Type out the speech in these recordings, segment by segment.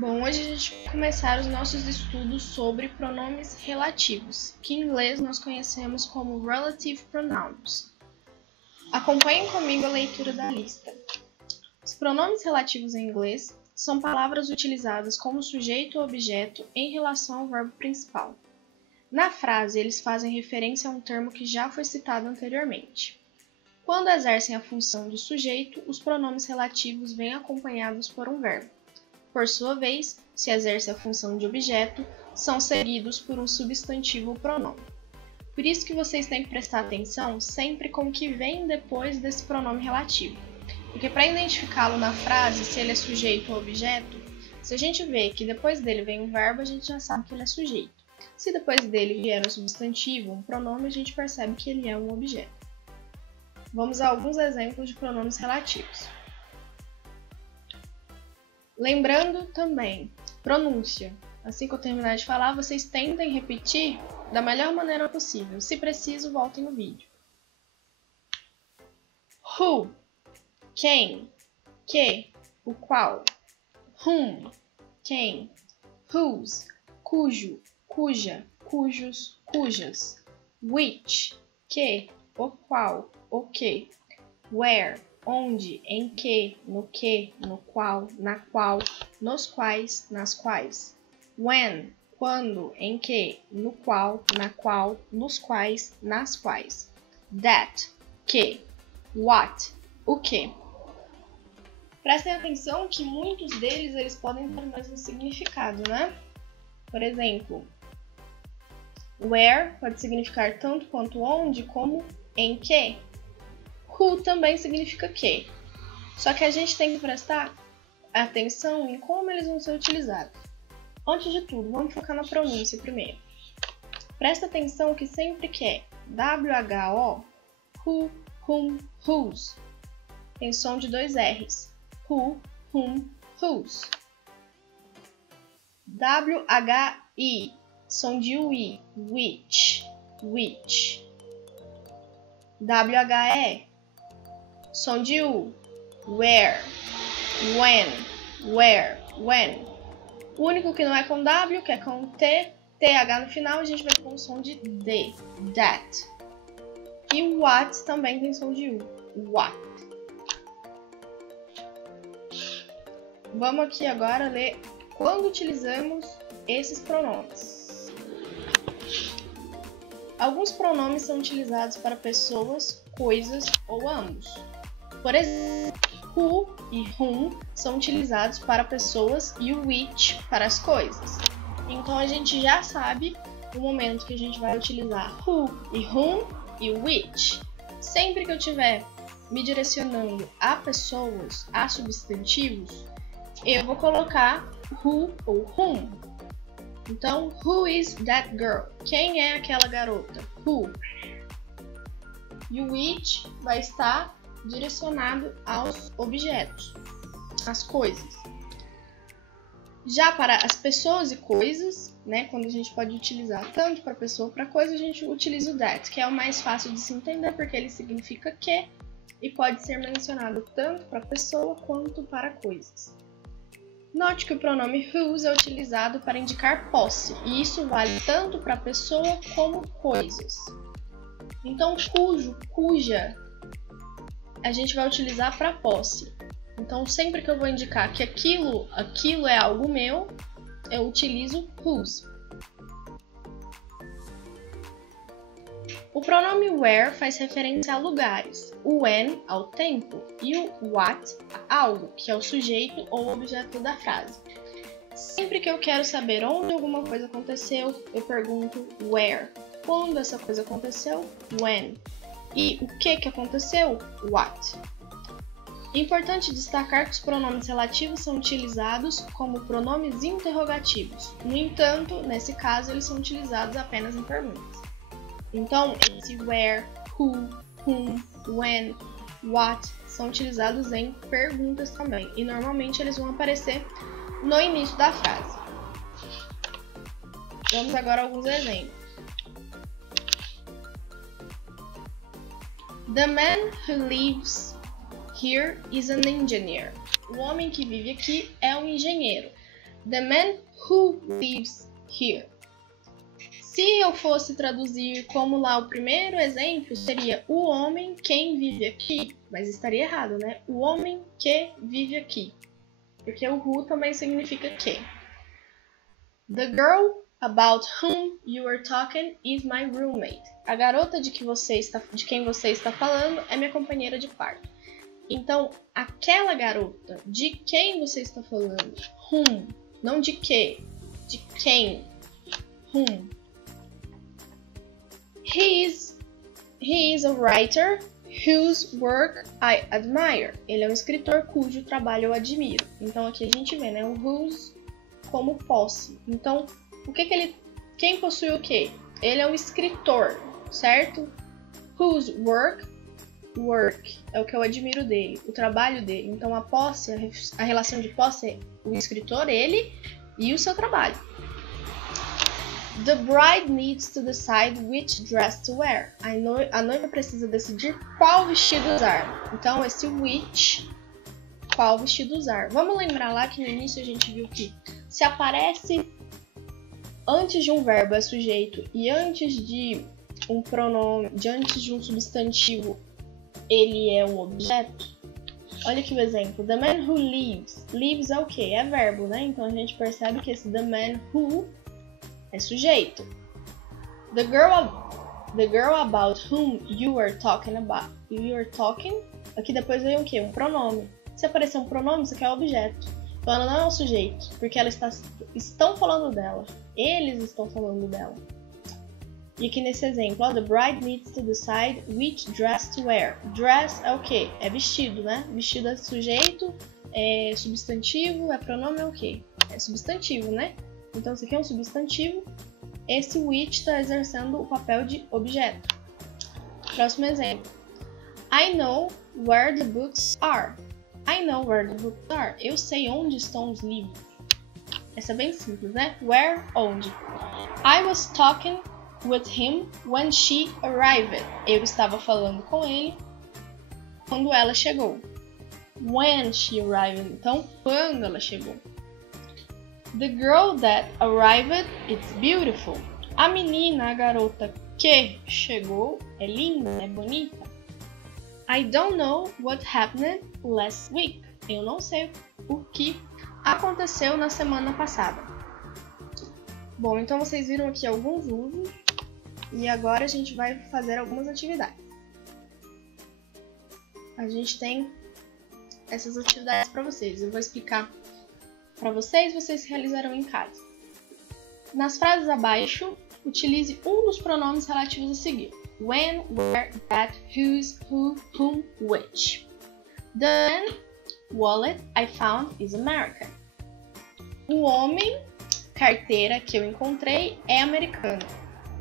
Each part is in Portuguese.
Bom, hoje a gente vai começar os nossos estudos sobre pronomes relativos, que em inglês nós conhecemos como Relative Pronouns. Acompanhem comigo a leitura da lista. Os pronomes relativos em inglês são palavras utilizadas como sujeito ou objeto em relação ao verbo principal. Na frase, eles fazem referência a um termo que já foi citado anteriormente. Quando exercem a função de sujeito, os pronomes relativos vêm acompanhados por um verbo. Por sua vez, se exerce a função de objeto, são seguidos por um substantivo ou pronome. Por isso que vocês têm que prestar atenção sempre com o que vem depois desse pronome relativo. Porque para identificá-lo na frase, se ele é sujeito ou objeto, se a gente vê que depois dele vem um verbo, a gente já sabe que ele é sujeito. Se depois dele vier um substantivo, um pronome, a gente percebe que ele é um objeto. Vamos a alguns exemplos de pronomes relativos. Lembrando também, pronúncia. Assim que eu terminar de falar, vocês tentem repetir da melhor maneira possível. Se preciso, voltem no vídeo. Who, quem, que, o qual. Whom, quem. Whose, cujo, cuja, cujos, cujas. Which, que, o qual, o que. Where, onde, em que, no qual, na qual, nos quais, nas quais. When, quando, em que, no qual, na qual, nos quais, nas quais. That, que. What, o que. Prestem atenção que muitos deles eles podem ter o mesmo significado, né? Por exemplo, where pode significar tanto quanto onde como em que. Who também significa que. Só que a gente tem que prestar atenção em como eles vão ser utilizados. Antes de tudo, vamos focar na pronúncia primeiro. Presta atenção que sempre que é W-H-O, who, whom, whose, tem som de dois R's. Who, whom, whose. W-H-I, som de UI, which, which. W-H-E, som de U, where, when, where, when. O único que não é com W, que é com T, TH no final, a gente vai com o som de D, that. E what também tem som de U, what. Vamos aqui agora ler quando utilizamos esses pronomes. Alguns pronomes são utilizados para pessoas, coisas ou ambos. Por exemplo, who e whom são utilizados para pessoas e o which para as coisas. Então a gente já sabe o momento que a gente vai utilizar who e whom e which. Sempre que eu estiver me direcionando a pessoas, a substantivos, eu vou colocar who ou whom. Então, who is that girl? Quem é aquela garota? Who. E o which vai estar direcionado aos objetos, às coisas. Já para as pessoas e coisas, né, quando a gente pode utilizar tanto para pessoa ou para coisa, a gente utiliza o that, que é o mais fácil de se entender porque ele significa que e pode ser mencionado tanto para pessoa quanto para coisas. Note que o pronome whose é utilizado para indicar posse, e isso vale tanto para pessoa como coisas. Então, cujo, cuja, a gente vai utilizar para posse. Então, sempre que eu vou indicar que aquilo é algo meu, eu utilizo whose. O pronome where faz referência a lugares, o when ao tempo e o what a algo, que é o sujeito ou objeto da frase. Sempre que eu quero saber onde alguma coisa aconteceu, eu pergunto where. Quando essa coisa aconteceu, when. E o que aconteceu, what. É importante destacar que os pronomes relativos são utilizados como pronomes interrogativos. No entanto, nesse caso, eles são utilizados apenas em perguntas. Então, esse where, who, whom, when, what são utilizados em perguntas também. E normalmente eles vão aparecer no início da frase. Vamos agora a alguns exemplos. The man who lives here is an engineer. O homem que vive aqui é um engenheiro. The man who lives here. Se eu fosse traduzir como lá o primeiro exemplo, seria o homem quem vive aqui. Mas estaria errado, né? O homem que vive aqui. Porque o who também significa que. The girl about whom you are talking is my roommate. A garota de quem você está falando é minha companheira de quarto. Então, aquela garota de quem você está falando, whom, não de que, de quem, whom. He is a writer whose work I admire. Ele é um escritor cujo trabalho eu admiro. Então aqui a gente vê, né, o whose como posse. Então, quem possui o quê? Ele é um escritor, certo? Whose work é o que eu admiro dele, o trabalho dele. Então a posse, a relação de posse é o escritor, ele e o seu trabalho. The bride needs to decide which dress to wear. A noiva precisa decidir qual vestido usar. Então, esse which, qual vestido usar. Vamos lembrar lá que no início a gente viu que se aparece antes de um verbo é sujeito e antes de um pronome, antes de um substantivo, ele é um objeto. Olha aqui o exemplo. The man who lives. Lives é o quê? É verbo, né? Então a gente percebe que esse the man who é sujeito. The girl about whom you are talking. Aqui depois vem o quê? Um pronome. Se aparecer um pronome, isso aqui é objeto. Então ela não é um sujeito, porque elas estão falando dela. Eles estão falando dela. E aqui nesse exemplo, ó, the bride needs to decide which dress to wear. Dress é o quê? É vestido, né? Vestido é sujeito, é substantivo, é pronome é o quê? É substantivo, né? Então, isso aqui é um substantivo. Esse which está exercendo o papel de objeto. Próximo exemplo. I know where the books are. I know where the books are. Eu sei onde estão os livros. Essa é bem simples, né? Where, onde. I was talking with him when she arrived. Eu estava falando com ele quando ela chegou. When she arrived. Então, quando ela chegou. The girl that arrived is beautiful. A menina, a garota que chegou é linda, é bonita. I don't know what happened last week. Eu não sei o que aconteceu na semana passada. Bom, então vocês viram aqui alguns usos e agora a gente vai fazer algumas atividades. A gente tem essas atividades para vocês. Eu vou explicar para vocês realizarão em casa. Nas frases abaixo, utilize um dos pronomes relativos a seguir. When, where, that, whose, who, whom, which. The wallet I found is American. O homem, carteira que eu encontrei é americano.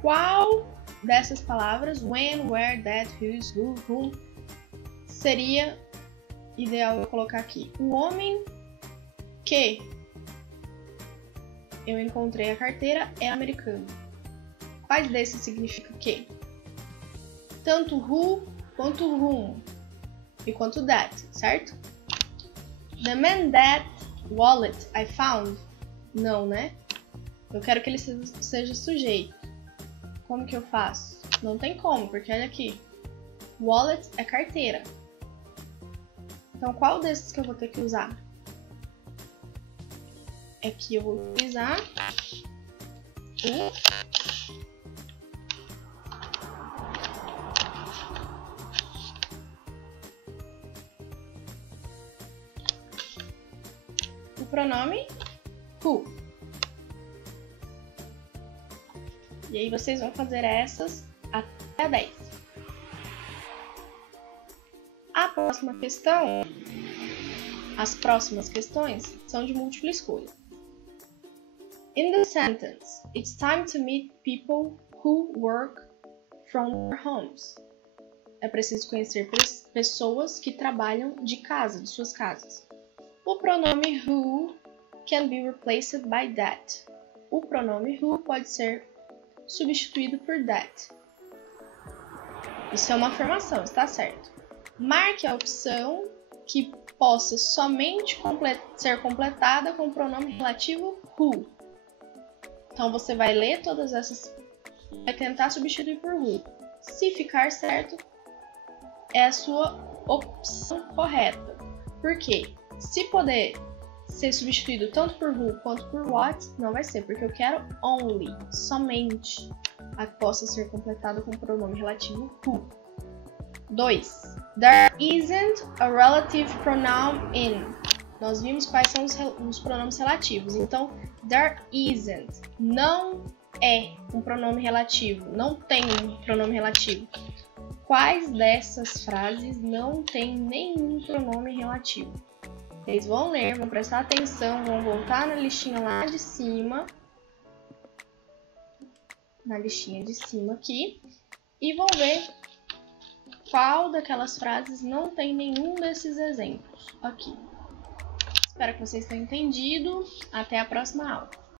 Qual dessas palavras, when, where, that, whose, who, whom, seria ideal eu colocar aqui? O homem que eu encontrei a carteira é americano. Quais desses significa o quê? Tanto who quanto whom e quanto that, certo? The man that wallet I found. Não, né? Eu quero que ele seja sujeito. Como que eu faço? Não tem como, porque olha aqui. Wallet é carteira. Então qual desses que eu vou ter que usar? Aqui eu vou utilizar o pronome who. E aí vocês vão fazer essas até 10. A próxima questão, as próximas questões são de múltipla escolha. In the sentence, it's time to meet people who work from their homes. É preciso conhecer pessoas que trabalham de casa, de suas casas. O pronome who can be replaced by that. O pronome who pode ser substituído por that. Isso é uma afirmação, está certo? Marque a opção que possa somente ser completada com o pronome relativo who. Então, você vai ler todas essas, vai tentar substituir por who. Se ficar certo, é a sua opção correta. Por quê? Se poder ser substituído tanto por who quanto por what, não vai ser, porque eu quero only, somente, a que possa ser completada com o pronome relativo who. 2. There isn't a relative pronoun in. Nós vimos quais são os pronomes relativos. Então, there isn't, não é um pronome relativo, não tem um pronome relativo. Quais dessas frases não tem nenhum pronome relativo? Vocês vão ler, vão prestar atenção, vão voltar na listinha lá de cima, na listinha de cima aqui, e vão ver qual daquelas frases não tem nenhum desses exemplos aqui. Espero que vocês tenham entendido. Até a próxima aula.